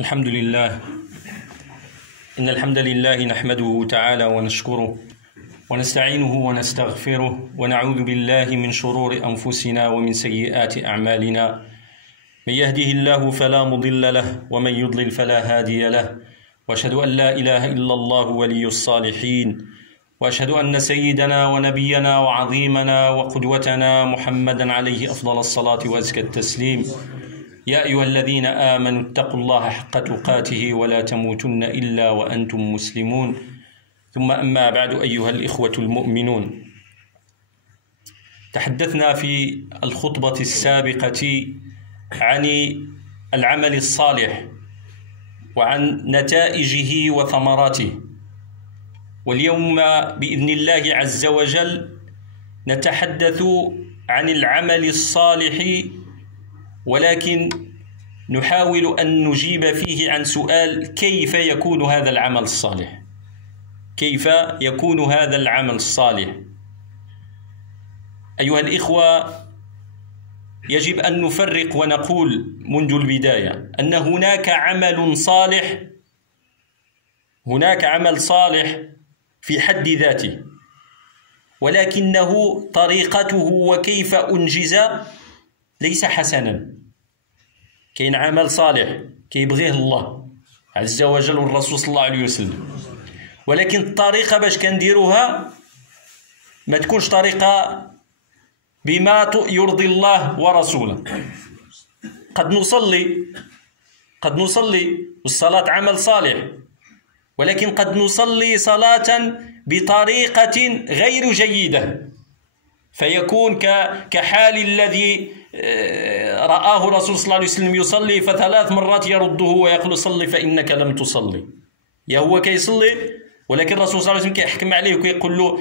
الحمد لله. إن الحمد لله نحمده تعالى ونشكره ونستعينه ونستغفره ونعوذ بالله من شرور أنفسنا ومن سيئات أعمالنا. من يهده الله فلا مضل له ومن يضلل فلا هادي له، وأشهد أن لا إله إلا الله ولي الصالحين، وأشهد أن سيدنا ونبينا وعظيمنا وقدوتنا محمدا عليه أفضل الصلاة وأزكى التسليم. يا أيها الذين آمنوا اتقوا الله حق تقاته ولا تموتن إلا وأنتم مسلمون. ثم أما بعد، أيها الإخوة المؤمنون، تحدثنا في الخطبة السابقة عن العمل الصالح وعن نتائجه وثمراته، واليوم بإذن الله عز وجل نتحدث عن العمل الصالح، ولكن نحاول أن نجيب فيه عن سؤال: كيف يكون هذا العمل الصالح؟ كيف يكون هذا العمل الصالح؟ أيها الإخوة، يجب أن نفرق ونقول منذ البداية أن هناك عمل صالح، هناك عمل صالح في حد ذاته، ولكنه طريقته وكيف أنجز ليس حسنا. كاين عمل صالح كيبغيه الله عز وجل والرسول صلى الله عليه وسلم، ولكن الطريقة باش كنديروها ما تكونش طريقة بما يرضي الله ورسوله. قد نصلي والصلاة عمل صالح، ولكن قد نصلي صلاة بطريقة غير جيدة، فيكون كحال الذي رآه الرسول صلى الله عليه وسلم يصلي فثلاث مرات يرده ويقول: صلي فإنك لم تصلي. يا هو كيصلي، ولكن الرسول صلى الله عليه وسلم كيحكم عليه وكيقول له: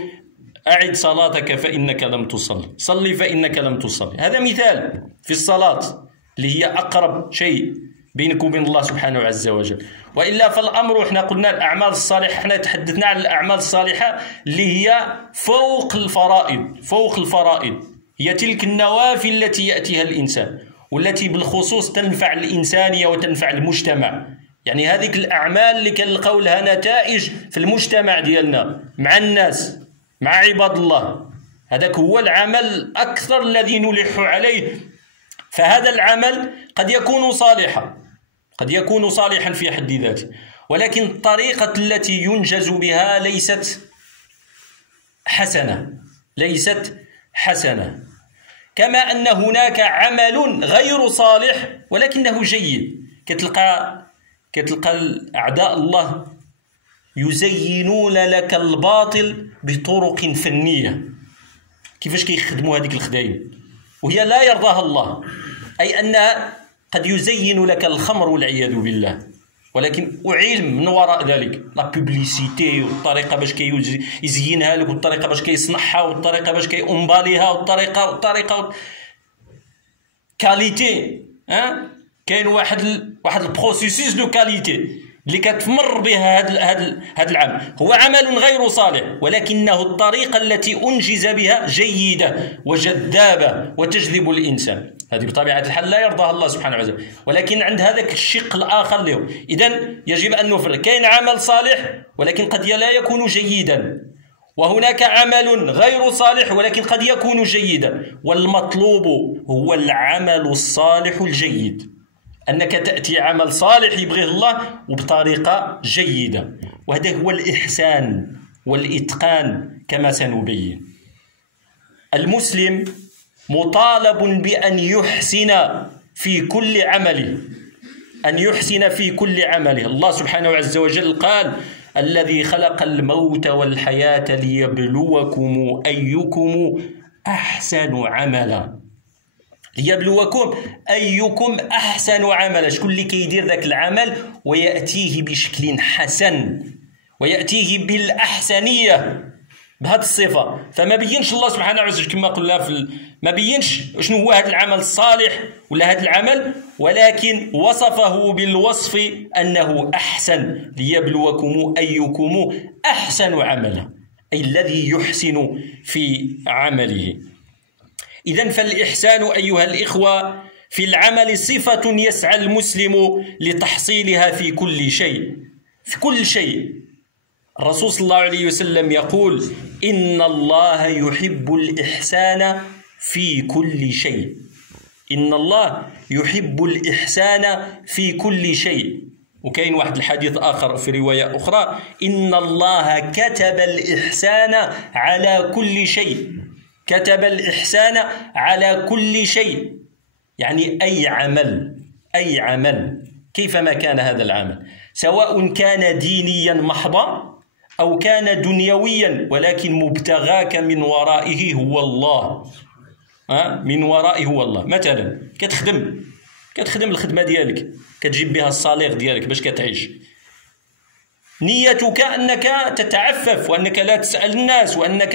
أعد صلاتك فإنك لم تصلي، صلي فإنك لم تصلي. هذا مثال في الصلاة اللي هي أقرب شيء بينك وبين الله سبحانه عز وجل. وإلا فالأمر، احنا قلنا الأعمال الصالحة، احنا تحدثنا عن الأعمال الصالحة اللي هي فوق الفرائض، هي تلك النوافل التي يأتيها الإنسان والتي بالخصوص تنفع الإنسانية وتنفع المجتمع. يعني هذه الأعمال اللي كنلقاو لها نتائج في المجتمع ديالنا، مع الناس، مع عباد الله. هذاك هو العمل أكثر الذي نلح عليه. فهذا العمل قد يكون صالحا في حد ذاته، ولكن الطريقة التي ينجز بها ليست حسنة. كما أن هناك عمل غير صالح ولكنه جيد. كتلقى أعداء الله يزينون لك الباطل بطرق فنية. كيفاش كيخدموا هذيك الخدايم وهي لا يرضاها الله؟ أي أنها قد يزين لك الخمر والعياذ بالله، ولكن علم من وراء ذلك لا بوبليسيتي، والطريقه باش كيزينها لك، والطريقه باش كيصنعها، والطريقه باش كيأمباليها، والطريقه كاليتي. كاين واحد البروسيسوس دو كاليتي اللي كتمر بها هذا العمل. هو عمل غير صالح، ولكنه الطريقه التي انجز بها جيده وجذابه وتجذب الانسان. هذه بطبيعه الحال لا يرضاها الله سبحانه وتعالى، ولكن عند هذاك الشق الاخر له. اذن يجب ان نفرق: كاين عمل صالح ولكن قد لا يكون جيدا، وهناك عمل غير صالح ولكن قد يكون جيدا. والمطلوب هو العمل الصالح الجيد، أنك تأتي عمل صالح يبغيه الله وبطريقة جيدة، وهذا هو الإحسان والإتقان كما سنبين. المسلم مطالب بأن يحسن في كل عمله، الله سبحانه عز وجل قال: الذي خلق الموت والحياة ليبلوكم أيكم أحسن عملا. شكون اللي كيدير ذاك العمل ويأتيه بشكل حسن، ويأتيه بالأحسنية بهذه الصفة. فما بينش الله سبحانه وتعالى كما قلنا ما بينش شنو هو هذا العمل الصالح ولا هذا العمل، ولكن وصفه بالوصف أنه أحسن، ليبلوكم أيكم أحسن عملا، أي الذي يحسن في عمله. إذن فالإحسان أيها الإخوة في العمل صفة يسعى المسلم لتحصيلها في كل شيء، في كل شيء. الرسول صلى الله عليه وسلم يقول: إن الله يحب الإحسان في كل شيء. إن الله يحب الإحسان في كل شيء. وكاين واحد الحديث آخر في رواية أخرى: إن الله كتب الإحسان على كل شيء. كتب الإحسان على كل شيء، يعني أي عمل، أي عمل كيفما كان هذا العمل، سواء كان دينيا محضا أو كان دنيويا ولكن مبتغاك من ورائه هو الله. من ورائه هو الله. مثلا كتخدم الخدمة ديالك، كتجيب بها الصالير ديالك باش كتعيش، نيتك أنك تتعفف وأنك لا تسأل الناس وأنك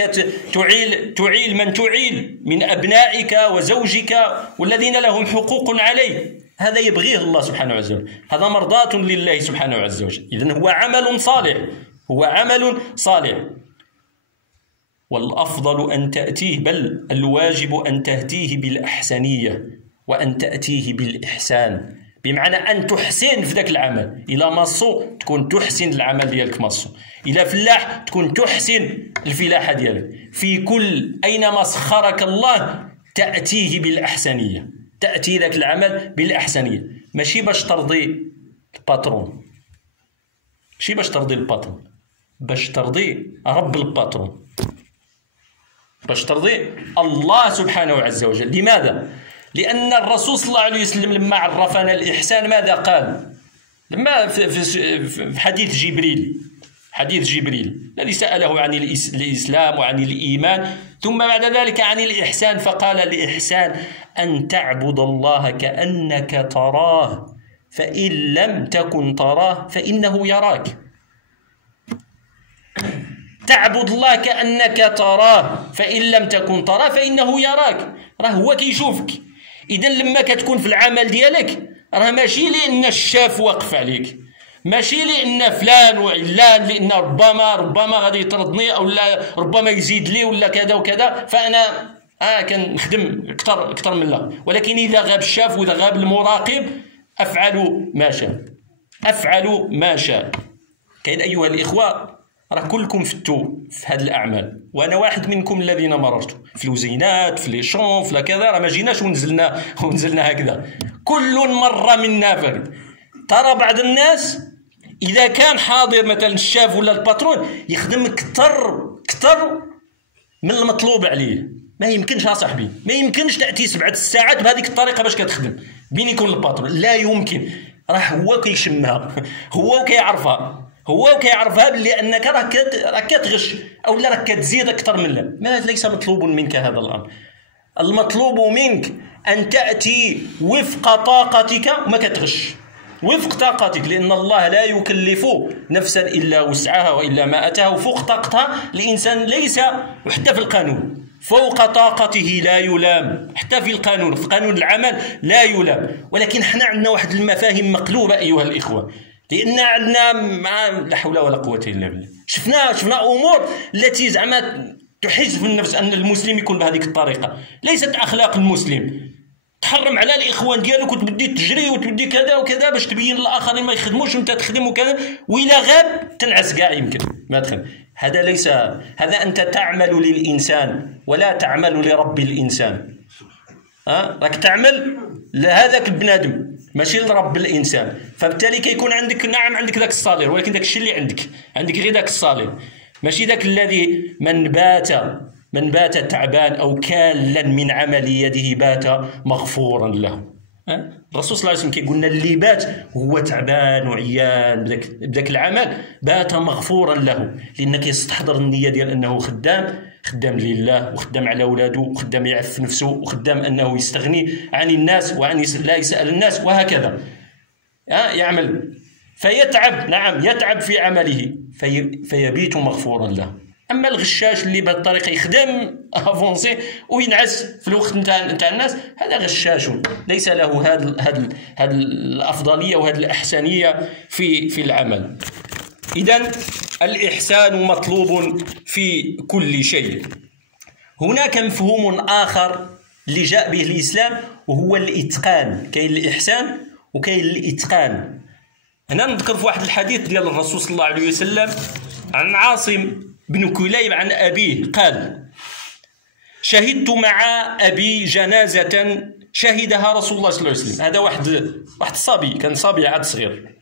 تعيل من تعيل من أبنائك وزوجك والذين لهم حقوق عليك. هذا يبغيه الله سبحانه عز وجل، هذا مرضاة لله سبحانه عز وجل. إذن هو عمل صالح، هو عمل صالح. والأفضل أن تأتيه، بل الواجب أن تأتيه بالأحسنية وأن تأتيه بالإحسان، بمعنى أن تحسن في ذاك العمل. إلى مصو تكون تحسن العمل ديالك مصو، إلى فلاح تكون تحسن الفلاحة ديالك. في كل أينما سخرك الله تأتيه بالأحسنية، تأتي ذاك العمل بالأحسنية، ماشي باش ترضي الباترون، ماشي باش ترضي الباترون، باش ترضي رب الباترون، باش ترضي الله سبحانه عز وجل. لماذا؟ لأن الرسول صلى الله عليه وسلم لما عرفنا الإحسان ماذا قال؟ لما في حديث جبريل الذي سأله عن الإسلام وعن الإيمان، ثم بعد ذلك عن الإحسان، فقال: الإحسان أن تعبد الله كأنك تراه فإن لم تكن تراه فإنه يراك. تعبد الله كأنك تراه فإن لم تكن تراه فإنه يراك، راه هو كيشوفك. إذا لما كتكون في العمل ديالك راه ماشي لأن الشاف واقف عليك، ماشي لأن فلان وعلان، لأن ربما غادي يطردني أو لا ربما يزيد لي ولا كذا وكذا فأنا كنخدم أكثر من الله. ولكن إذا غاب الشاف وإذا غاب المراقب أفعل ما شاء. كاين أيها الإخوة، راه كلكم فتوا في هذه الأعمال، وأنا واحد منكم الذين مررت في الوزينات، في لي شون، في كذا، راه ما جيناش ونزلنا هكذا، كل مرة منا فرد. ترى بعض الناس إذا كان حاضر مثلا الشاف ولا الباترون يخدم كثر من المطلوب عليه. ما يمكنش يا صاحبي، ما يمكنش تأتي 7 ساعات بهذيك الطريقة باش كتخدم بينك وبين الباترون، لا يمكن. راه هو كيشمها، هو كيعرفها بلي انك راك كتغش او لا راك كتزيد اكثر من لا. ما ليس مطلوب منك هذا الامر. المطلوب منك ان تاتي وفق طاقتك وما كتغش، وفق طاقتك، لان الله لا يكلف نفسا الا وسعها والا ما اتاه. فوق طاقتها الانسان ليس، وحتى في القانون فوق طاقته لا يلام، حتى في القانون، في قانون العمل لا يلام. ولكن حنا عندنا واحد المفاهيم مقلوبه ايها الاخوه، لأن عندنا لا حول ولا قوة إلا بالله. شفنا أمور التي زعما تحس في النفس أن المسلم يكون بهذه الطريقة، ليست أخلاق المسلم. تحرم على الإخوان ديالك وتبدي تجري وتبدي كذا وكذا باش تبين للآخرين ما يخدموش وأنت تخدم وكذا، وإلا غاب تنعس كاع يمكن ما تخدم. هذا ليس، هذا أنت تعمل للإنسان ولا تعمل لرب الإنسان. راك تعمل لهذاك البنادم ماشي لرب الانسان. فبالتالي كيكون عندك، نعم عندك ذاك الصالير، ولكن داك الشيء اللي عندك غير ذاك الصالير، ماشي ذاك الذي من بات تعبان او كالا من عمل يده بات مغفورا له. الرسول صلى الله عليه وسلم كيقول لنا اللي بات هو تعبان وعيان بذاك العمل بات مغفورا له، لان كيستحضر النيه ديال انه خدام لله وخدام على اولاده وخدام يعف نفسه وخدام انه يستغني عن الناس وعن لا يسأل الناس وهكذا. يعمل فيتعب، نعم يتعب في عمله فيبيت مغفورا له. اما الغشاش اللي بهذه الطريقه يخدم افونسي وينعس في الوقت نتاع الناس، هذا غشاش ليس له هذه الافضليه وهذه الاحسانيه في العمل. إذن الإحسان مطلوب في كل شيء. هناك مفهوم آخر اللي جاء به الإسلام، وهو الإتقان. كاين الإحسان وكاين الإتقان. هنا نذكر في واحد الحديث ديال الرسول صلى الله عليه وسلم عن عاصم بن كليب عن أبيه قال: شهدت مع أبي جنازة شهدها رسول الله صلى الله عليه وسلم. هذا واحد صبي، كان صبي عاد صغير،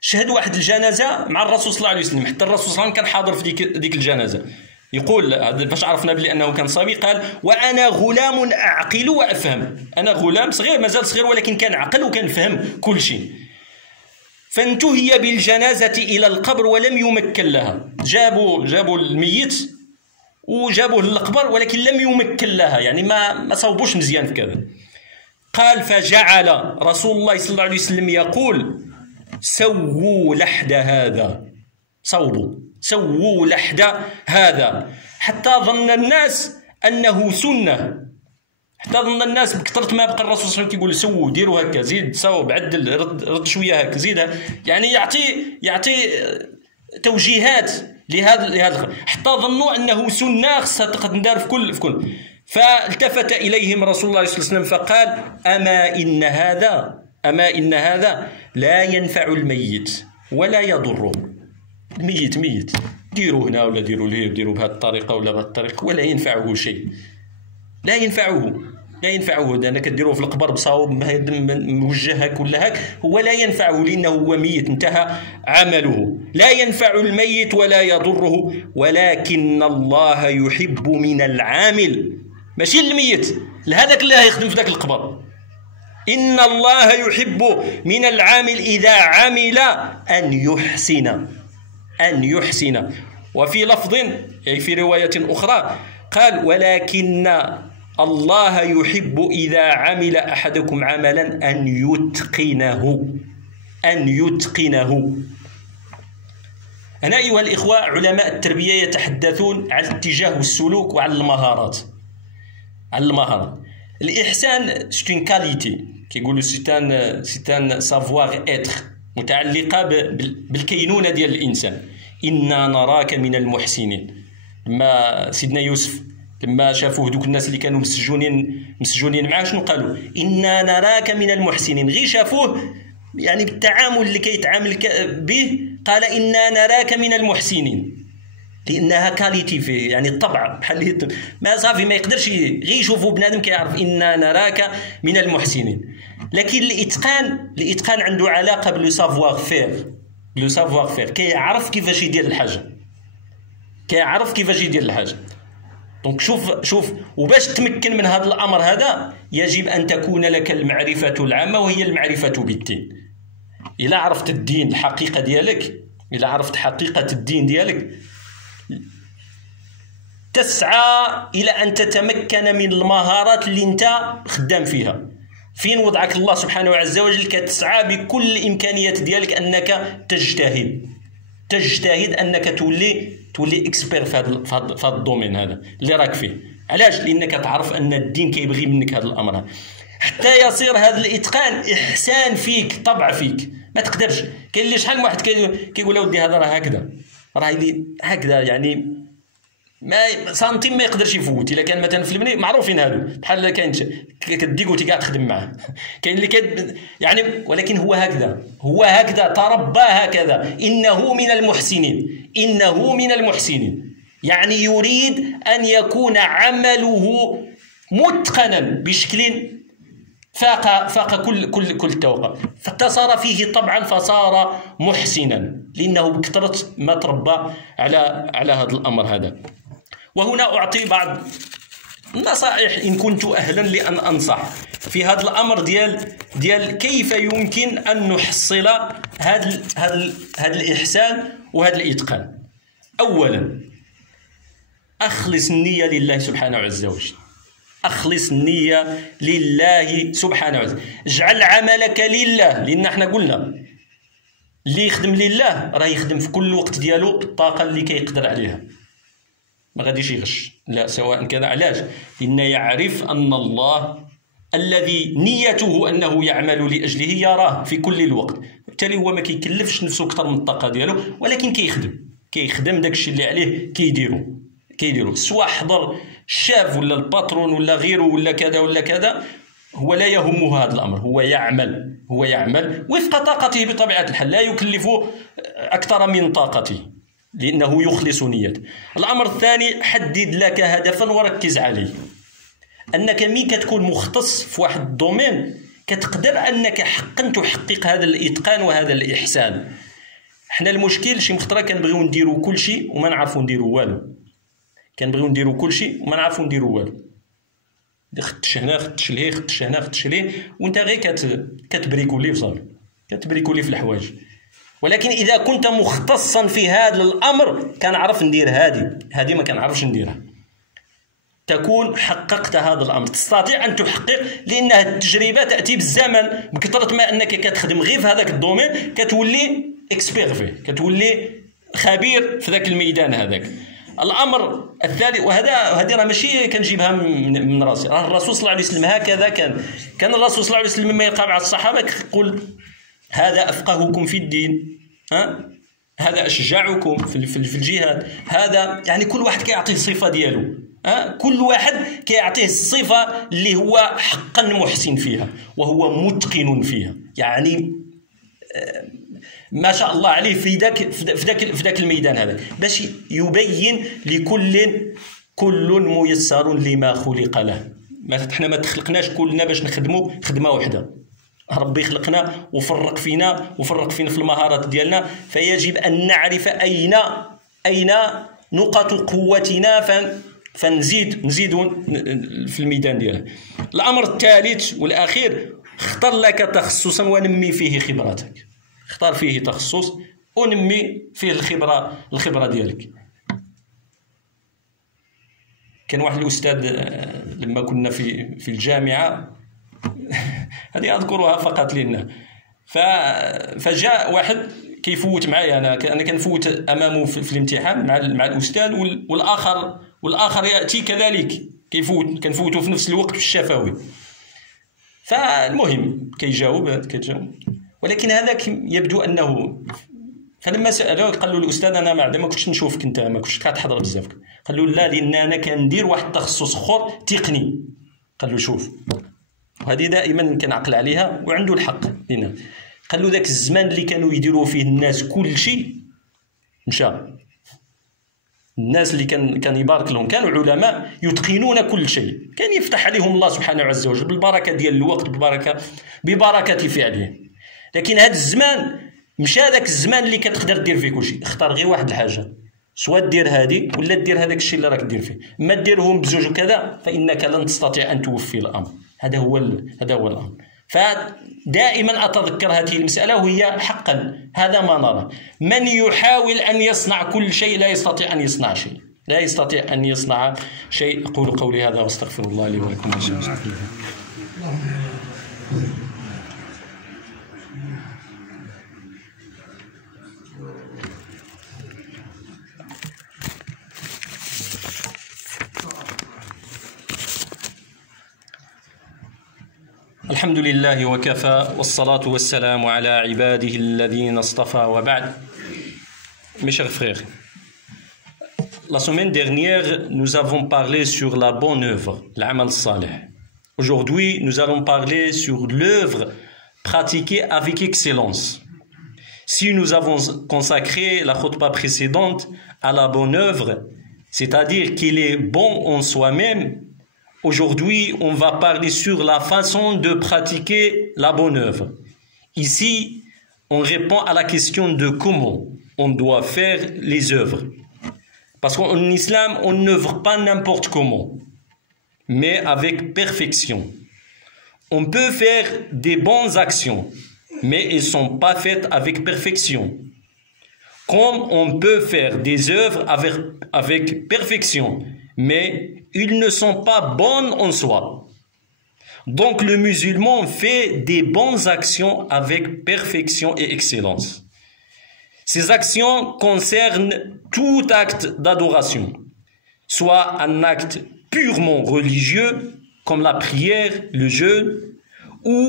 شهد واحد الجنازة مع الرسول صلى الله عليه وسلم، حتى الرسول صلى الله عليه وسلم كان حاضر في ديك الجنازة. يقول باش عرفنا بلي أنه كان صبي، قال: وأنا غلام أعقل وأفهم. أنا غلام صغير، مازال صغير، ولكن كان عقل وكان فهم كل شيء. فانتهي بالجنازة إلى القبر ولم يمكن لها. جابوا الميت وجابوه للقبر، ولكن لم يمكن لها، يعني ما صوبوش مزيان في كذا. قال: فجعل رسول الله صلى الله عليه وسلم يقول: سووا لحد هذا، سووا لحد هذا، حتى ظن الناس أنه سنة. حتى ظن الناس بكثرة ما بقى الرسول صلى الله عليه وسلم كيقول: سووا، ديروا هكا، زيد صوب، عدل، رد شوية هكا، زيد، يعني يعطي توجيهات لهذا، حتى ظنوا أنه سنة خصها تندار في كل. فالتفت إليهم رسول الله صلى الله عليه وسلم فقال: أما إن هذا لا ينفع الميت ولا يضره. الميت ميت، ديروا هنا ولا ديروا ليه، ديروا بهذه الطريقة ولا بهذه الطريقة، ولا ينفعه شيء، لا ينفعه. أنا كديروه في القبر بصوب موجهك ولا هك، هو لا ينفعه، لأنه هو ميت، انتهى عمله. لا ينفع الميت ولا يضره، ولكن الله يحب من العامل، ماشي الميت، لهذاك اللي يخدم في ذاك القبر. إن الله يحب من العامل إذا عمل أن يحسن. وفي لفظ، أي في رواية أخرى، قال: ولكن الله يحب إذا عمل أحدكم عملا أن يتقنه. أنا أيها الإخوة، علماء التربية يتحدثون عن الاتجاه والسلوك وعن المهارات. الإحسان c'est une qualité، كيقولوا سيتان سافوار إتر، متعلقة بالكينونة ديال الإنسان. إنا نراك من المحسنين. لما سيدنا يوسف لما شافوه دوك الناس اللي كانوا مسجونين معاه، شنو قالوا؟ إنا نراك من المحسنين. غير شافوه يعني بالتعامل اللي كيتعامل به، قال: إنا نراك من المحسنين، لأنها كاليتي فيه، يعني الطبع بحال ما صافي ما يقدرش غير يشوفوا بنادم كيعرف إنا نراك من المحسنين. لكن الإتقان عنده علاقة بلو سافوار فير، كيعرف كيفاش يدير الحاجة، دونك شوف وباش تمكن من هذا الأمر هذا يجب أن تكون لك المعرفة العامة، وهي المعرفة بالدين. إلا عرفت الدين، الحقيقة ديالك، إلا عرفت حقيقة الدين ديالك، تسعى إلى أن تتمكن من المهارات اللي أنت خدام فيها. فين وضعك الله سبحانه وعز وجل، كتسعى بكل الإمكانيات ديالك أنك تجتهد أنك تولي إكسبير في هذا الدومين هذا اللي راك فيه. علاش؟ لأنك تعرف أن الدين كيبغي منك هذا الأمر، حتى يصير هذا الإتقان إحسان فيك، طبع فيك. ما تقدرش، كاين اللي شحال من واحد كيقول أودي هذا راه هكذا، هكذا، يعني ما سنتيم ما يقدرش يفوت. الا كان مثلا في المني معروفين هادو، بحال كاين كديكوتي كاع تخدم معاه، كاين اللي يعني، ولكن هو هكذا تربى هكذا. انه من المحسنين، يعني يريد ان يكون عمله متقنا بشكل فاق كل التوقع، فاتصر فيه طبعا فصار محسنا، لانه بكثرة ما تربى على هذا الامر هذا. وهنا أعطي بعض النصائح إن كنت أهلا لأن أنصح في هذا الأمر ديال كيف يمكن أن نحصل هذا الإحسان وهذا الإتقان. أولا، أخلص النية لله سبحانه عز وجل. أخلص النية لله سبحانه وتعالى، اجعل عملك لله، لأن احنا قلنا اللي يخدم لله راه يخدم في كل وقت ديالو بالطاقة اللي كيقدر عليها، ما غاديش يغش، لا سواء كان. علاش؟ لأن يعرف أن الله الذي نيته أنه يعمل لأجله يراه في كل الوقت، بالتالي هو ما كيكلفش نفسه أكثر من الطاقة ديالو، ولكن كيخدم داك الشيء اللي عليه كيديرو، كيديروا، سواء حضر الشاف ولا الباترون ولا غيره ولا كذا ولا كذا، هو لا يهمه هذا الأمر، هو يعمل وفق طاقته بطبيعة الحال، لا يكلفه أكثر من طاقته لأنه يخلص نيته. الأمر الثاني، حدد لك هدفا وركز عليه، أنك مين كتكون مختص في واحد الدومين كتقدر أنك حقا تحقق هذا الإتقان وهذا الإحسان. حنا المشكل شي مخطرة كنبغيو نديرو كل شيء وما نعرفو نديرو والو، كنبغيو نديرو كل شيء وما نعرفو نديرو والو، خدتش هنا خدتش لهيه خدتش هنا خدتش ليه، وانت غير كتبريكولي وصافي، كتبريكولي في الحوايج. ولكن اذا كنت مختصا في هذا الامر كنعرف ندير هذه ما كنعرفش نديرها، تكون حققت هذا الامر، تستطيع ان تحقق، لان التجربه تاتي بالزمن، بكثره ما انك كتخدم غير في هذاك الدومين كتولي اكسبير فيه، كتولي خبير في ذاك الميدان هذاك. الامر الثالث، وهذه راه ماشي كنجيبها من راسي، راه الرسول صلى الله عليه وسلم هكذا كان الرسول صلى الله عليه وسلم لما يلقى مع الصحابه يقول هذا افقهكم في الدين، هذا اشجعكم في الجهاد، هذا يعني كل واحد كيعطيه الصفه ديالو، كل واحد كيعطيه الصفه اللي هو حقا محسن فيها وهو متقن فيها، يعني ما شاء الله عليه في ذاك الميدان هذا، باش يبين كل ميسر لما خلق له. حنا ما تخلقناش كلنا باش نخدموا خدمه واحده، ربي خلقنا وفرق فينا في المهارات ديالنا، فيجب ان نعرف اين نقط قوتنا فنزيد في الميدان ديالها. الامر الثالث والاخير، اختر لك تخصصا ونمي فيه خبراتك، اختار فيه تخصص ونمي فيه الخبره ديالك. كان واحد الاستاذ لما كنا في الجامعه هذه اذكرها فقط لنا، فجاء واحد كيفوت معايا، انا كنفوت امامه في الامتحان مع الاستاذ، والاخر ياتي كذلك كنفوتوا في نفس الوقت في الشفوي. فالمهم كيجاوب، ولكن هذاك يبدو انه، فلما سالوه قال له الاستاذ انا ما كنتش نشوفك انت، ما كنتش كتحضر بزاف. قال له لا، لان انا كندير واحد التخصص اخر تقني. قال له شوف، وهذه دائما كنعقل عليها وعنده الحق لنا. قال له ذاك الزمان اللي كانوا يديروا فيه الناس كل شيء مشى، الناس اللي كان يبارك لهم كانوا علماء يتقنون كل شيء، كان يفتح عليهم الله سبحانه عز وجل بالبركه ديال الوقت، ببركه فعلهم. لكن هذا الزمان مشى، ذاك الزمان اللي كتقدر دير فيه كل شيء. اختار غير واحد الحاجه، سواء دير هذه ولا دير هذاك الشيء اللي راك دير فيه، ما ديرهم بزوج وكذا فانك لن تستطيع ان توفي الامر. هذا هو الامر. فدائما اتذكر هذه المساله، وهي حقا هذا ما نرى. من يحاول ان يصنع كل شيء لا يستطيع ان يصنع شيء. اقول قولي هذا واستغفر الله لي ولكم. الحمد لله وكفى والصلاة والسلام على عباده الذين اصطفى وبعد. Mes chers frères, la semaine dernière, nous avons parlé sur la bonne œuvre, l'amal salih. Aujourd'hui, nous allons parler sur l'œuvre pratiquée avec excellence. Si nous avons consacré la khutbah précédente à la bonne œuvre, c'est-à-dire qu'il est bon en soi-même, aujourd'hui, on va parler sur la façon de pratiquer la bonne œuvre. Ici, on répond à la question de comment on doit faire les œuvres. Parce qu'en islam, on n'œuvre pas n'importe comment, mais avec perfection. On peut faire des bonnes actions, mais elles ne sont pas faites avec perfection. Comme on peut faire des œuvres avec perfection, mais ils ne sont pas bonnes en soi. Donc le musulman fait des bonnes actions avec perfection et excellence. Ces actions concernent tout acte d'adoration, soit un acte purement religieux, comme la prière, le jeûne, ou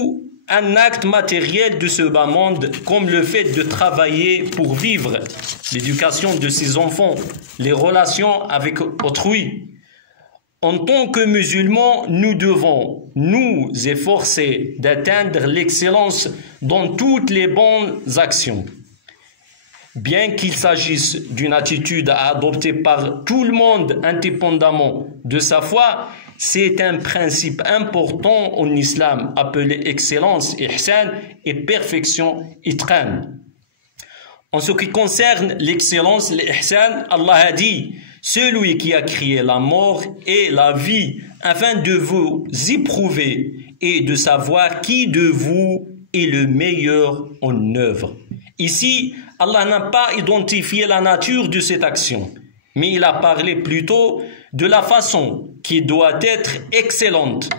un acte matériel de ce bas monde, comme le fait de travailler pour vivre, l'éducation de ses enfants, les relations avec autrui. En tant que musulmans, nous devons nous efforcer d'atteindre l'excellence dans toutes les bonnes actions. Bien qu'il s'agisse d'une attitude à adopter par tout le monde indépendamment de sa foi, c'est un principe important en islam appelé excellence, ihsan, et perfection, itqan. En ce qui concerne l'excellence, l'ihsan, Allah a dit: celui qui a créé la mort et la vie afin de vous éprouver et de savoir qui de vous est le meilleur en œuvre. Ici, Allah n'a pas identifié la nature de cette action, mais il a parlé plutôt de la façon qui doit être excellente,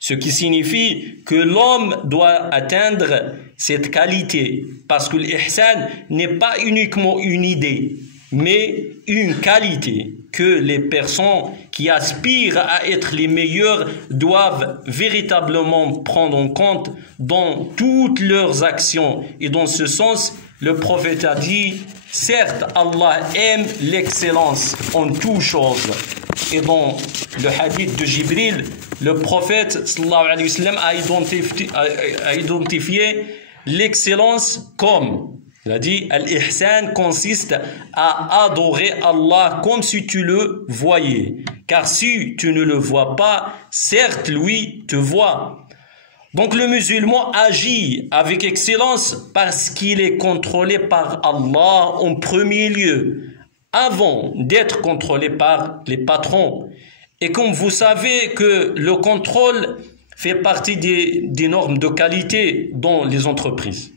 ce qui signifie que l'homme doit atteindre cette qualité, parce que l'ihsan n'est pas uniquement une idée, mais une qualité que les personnes qui aspirent à être les meilleurs doivent véritablement prendre en compte dans toutes leurs actions. Et dans ce sens, le prophète a dit: certes, Allah aime l'excellence en toutes choses. Et dans le hadith de Jibril, le prophète sallallahu alayhi wa sallam a identifié l'excellence comme, il a dit: al-ihsan consiste à adorer Allah comme si tu le voyais. Car si tu ne le vois pas, certes lui te voit. Donc le musulman agit avec excellence parce qu'il est contrôlé par Allah en premier lieu, avant d'être contrôlé par les patrons. Et comme vous savez que le contrôle fait partie des normes de qualité dans les entreprises.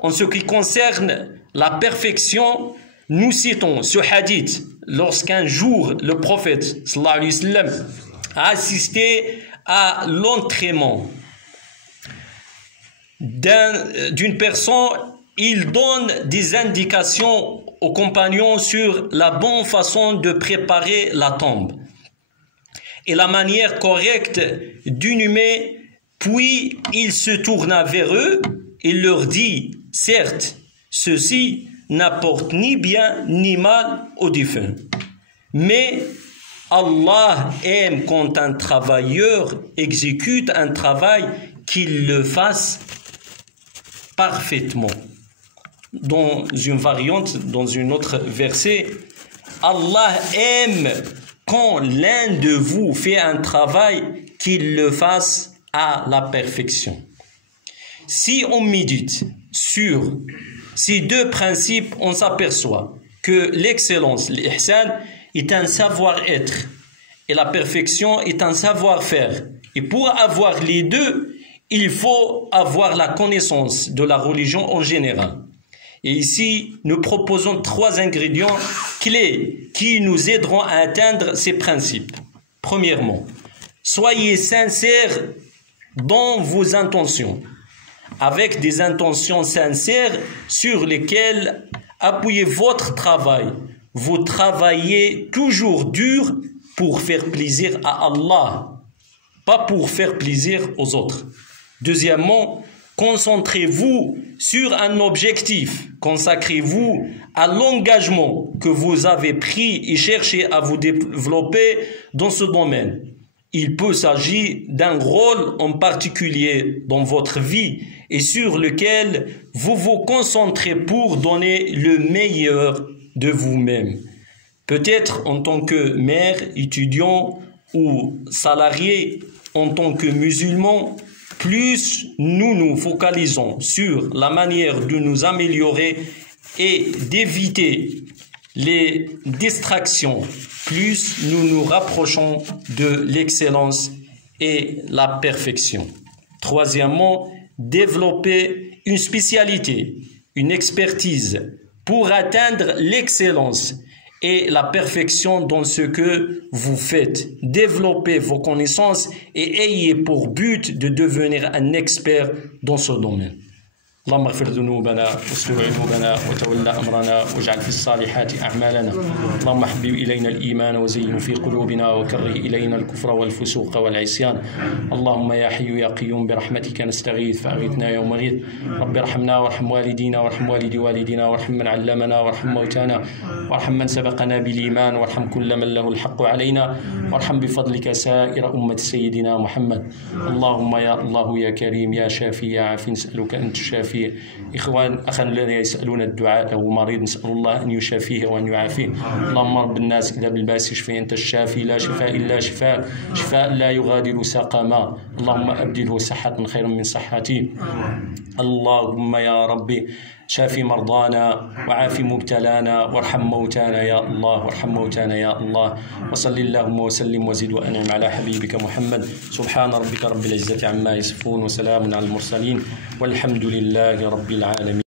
En ce qui concerne la perfection, nous citons ce hadith lorsqu'un jour le prophète sallallahu alayhi wa sallam a assisté à l'entraînement d'une personne. Il donne des indications aux compagnons sur la bonne façon de préparer la tombe et la manière correcte d'inhumer. Puis il se tourna vers eux et leur dit: certes, ceci n'apporte ni bien ni mal au défunt, mais Allah aime quand un travailleur exécute un travail qu'il le fasse parfaitement. Dans une variante, dans une autre verset, Allah aime quand l'un de vous fait un travail qu'il le fasse à la perfection. Si on médite sur ces deux principes, on s'aperçoit que l'excellence, l'ihsan, est un savoir-être et la perfection est un savoir-faire. Et pour avoir les deux, il faut avoir la connaissance de la religion en général. Et ici, nous proposons 3 ingrédients clés qui nous aideront à atteindre ces principes. Premièrement, soyez sincères dans vos intentions, avec des intentions sincères sur lesquelles appuyez votre travail. Vous travaillez toujours dur pour faire plaisir à Allah, pas pour faire plaisir aux autres. Deuxièmement, concentrez-vous sur un objectif. Consacrez-vous à l'engagement que vous avez pris et cherchez à vous développer dans ce domaine. Il peut s'agir d'un rôle en particulier dans votre vie et sur lequel vous vous concentrez pour donner le meilleur de vous-même. Peut-être en tant que mère, étudiant ou salarié, en tant que musulman, plus nous nous focalisons sur la manière de nous améliorer et d'éviter les distractions, plus nous nous rapprochons de l'excellence et la perfection. Troisièmement, développer une spécialité, une expertise pour atteindre l'excellence et la perfection dans ce que vous faites. Développez vos connaissances et ayez pour but de devenir un expert dans ce domaine. اللهم اغفر ذنوبنا واستر عيوبنا وتولى أمرنا واجعل في الصالحات أعمالنا. اللهم حبب إلينا الإيمان وزينه في قلوبنا وكره إلينا الكفر والفسوق والعصيان. اللهم يا حي يا قيوم برحمتك نستغيث فأغثنا يوم غيث. رب ارحمنا وارحم والدينا وارحم والدي والدينا وارحم من علمنا وارحم موتانا وارحم من سبقنا بالإيمان وارحم كل من له الحق علينا وارحم بفضلك سائر أمة سيدنا محمد. اللهم يا الله يا كريم يا شافي يا عافي نسألك أن تشافي أخانا الذين يسألون الدعاء له مريض نسأل الله أن يشافيه وأن يعافيه. اللهم رب الناس إذا بالباس اشفي أنت الشافي لا شفاء إلا شفاء لا يغادر سقما. اللهم أبدله صحة خير من صحتي. اللهم يا ربي شافي مرضانا وعافي مبتلانا وارحم موتانا يا الله وارحم موتانا يا الله. وصل اللهم وسلم وزد وأنعم على حبيبك محمد. سبحان ربك رب العزة عما يصفون وسلام على المرسلين والحمد لله رب العالمين.